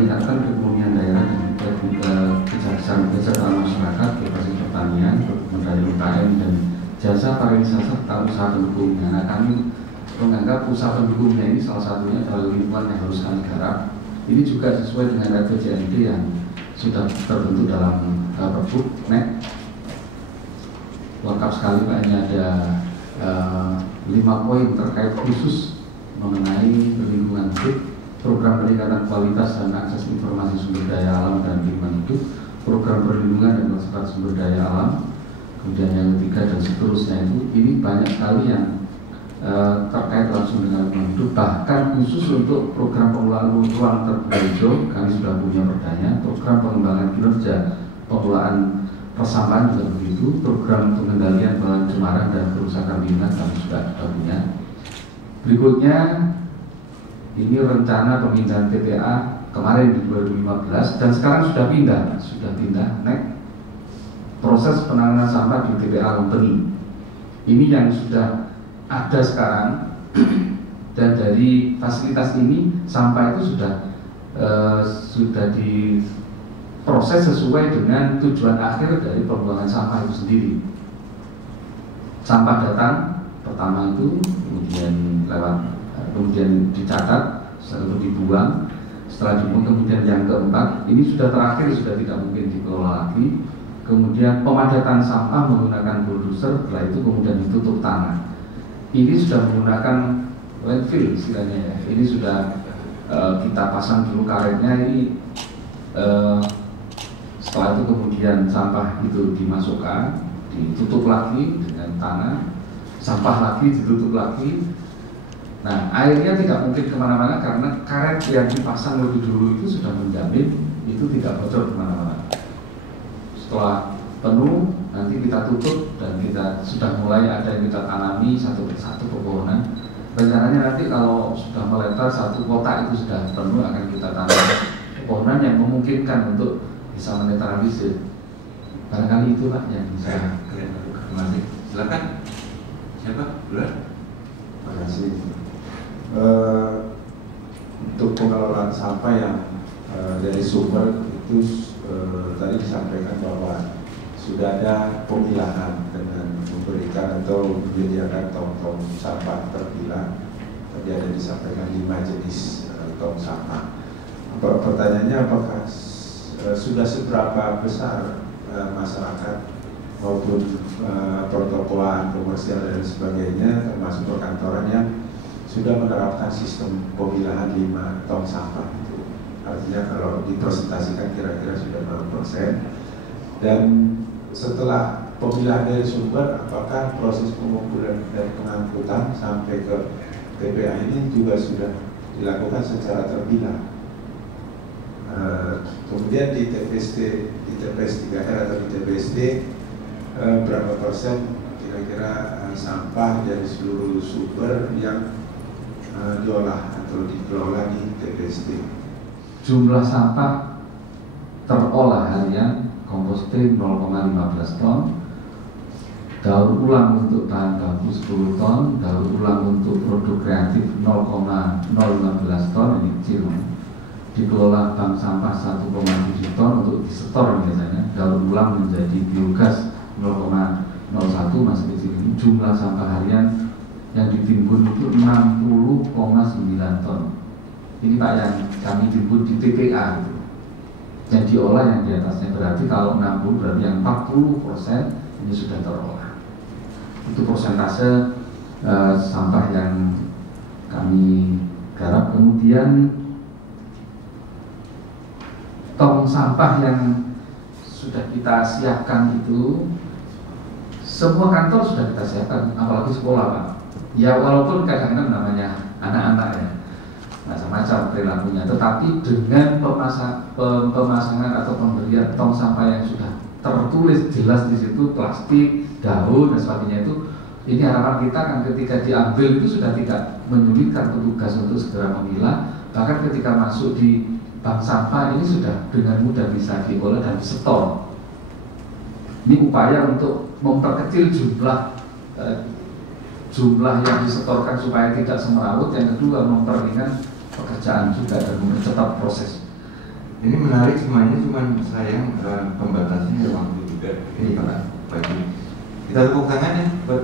meningkatkan keekonomian daerah dan kesejahteraan masyarakat berbasis pertanian, pemberdayaan UKM dan jasa pariwisata serta usaha pendukungnya. Nah, kami menganggap usaha pendukungnya ini salah satunya adalah lingkungan yang harus kami garap. Ini juga sesuai dengan RPJMD yang sudah terbentuk dalam Pergub NEK. Lengkap sekali Pak, ini ada 5 poin terkait khusus mengenai lingkungan hidup, program peningkatan kualitas dan akses informasi sumber daya alam dan lingkungan hidup, program perlindungan dan konservasi sumber daya alam, kemudian yang ketiga dan seterusnya. Ini banyak sekali yang terkait langsung dengan lingkungan hidup. Bahkan khusus untuk program pengelolaan ruang terbuka hijau kami sudah punya perdanya, program pengembangan kinerja pengelolaan persampahan juga begitu, program pengendalian bahan cemaran dan kerusakan lingkungan kami sudah punya. Berikutnya ini rencana pemindahan TPA kemarin di 2015 dan sekarang sudah pindah NEK, proses penanganan sampah di TPA Company. Ini yang sudah ada sekarang dan dari fasilitas ini sampah itu sudah diproses sesuai dengan tujuan akhir dari pembuangan sampah itu sendiri. Sampah datang pertama itu kemudian dicatat, setelah itu dibuang, setelah dibuang kemudian yang keempat ini sudah terakhir, sudah tidak mungkin dikelola lagi. Kemudian pemadatan sampah menggunakan bulldozer, setelah itu kemudian ditutup tanah. Ini sudah menggunakan landfill istilahnya ya. Ini sudah kita pasang dulu karetnya ini. Setelah itu kemudian sampah itu dimasukkan, ditutup lagi dengan tanah, sampah lagi ditutup lagi. Nah, airnya tidak mungkin kemana-mana karena karet yang dipasang lebih dulu itu sudah menjamin itu tidak bocor kemana-mana. Setelah penuh, nanti kita tutup dan kita sudah mulai ada yang kita tanami satu persatu pepohonan. Rencananya nanti kalau sudah melebar satu kotak itu sudah penuh, akan kita tanam pepohonan yang memungkinkan untuk bisa menetralisir. Barangkali itu Pak yang bisa kalian lakukan. Terima kasih. Silakan. Siapa? Bulan. Terima kasih. Untuk pengelolaan sampah yang dari sumber itu tadi disampaikan bahwa sudah ada pemilahan dengan memberikan atau menyediakan tong-tong sampah terpilah. Tadi ada disampaikan 5 jenis tong sampah. Pertanyaannya apakah sudah seberapa besar masyarakat maupun pertokoan, komersial dan sebagainya termasuk perkantoran yang sudah menerapkan sistem pemilahan 5 tong sampah itu. Artinya kalau dipresentasikan kira-kira sudah berapa persen. Dan setelah pemilahan dari sumber, apakah proses pengumpulan dan pengangkutan sampai ke TPA ini juga sudah dilakukan secara terpilah. Kemudian di TPS 3R atau di TPSD berapa persen kira-kira sampah dari seluruh sumber yang diolah atau dikelola di TPSD? Jumlah sampah terolah harian komposting 0,15 ton, daur ulang untuk bahan baku 10 ton, daur ulang untuk produk kreatif 0,015 ton, ini kecil. Dikelola bank sampah 1,7 ton untuk disetor biasanya, daur ulang menjadi biogas 0,01 masih kecil. Ini jumlah sampah harian yang ditimbun itu 60,9 ton. Ini Pak yang kami timbun di TPA itu. Yang diolah yang di atasnya, berarti kalau 60 berarti yang 40% ini sudah terolah. Itu persentase sampah yang kami garap. Kemudian tong sampah yang sudah kita siapkan itu semua kantor sudah kita siapkan, apalagi sekolah Pak. Ya walaupun kadang-kadang namanya anak-anak ya, macam-macam perilakunya, tetapi dengan pemasangan atau pemberian tong sampah yang sudah tertulis jelas di situ, plastik, daun dan sebagainya itu, ini harapan kita kan ketika diambil itu sudah tidak menyulitkan petugas untuk segera memilah. Bahkan ketika masuk di bank sampah ini sudah dengan mudah bisa diolah dan disetor. Ini upaya untuk memperkecil jumlah yang disetorkan supaya tidak semrawut. Yang kedua, memperringan pekerjaan juga dan mempercepat proses. Ini menarik semuanya, cuman sayang pembatasnya waktu juga. Ini Pak Haji. Kita tepuk tangan ya buat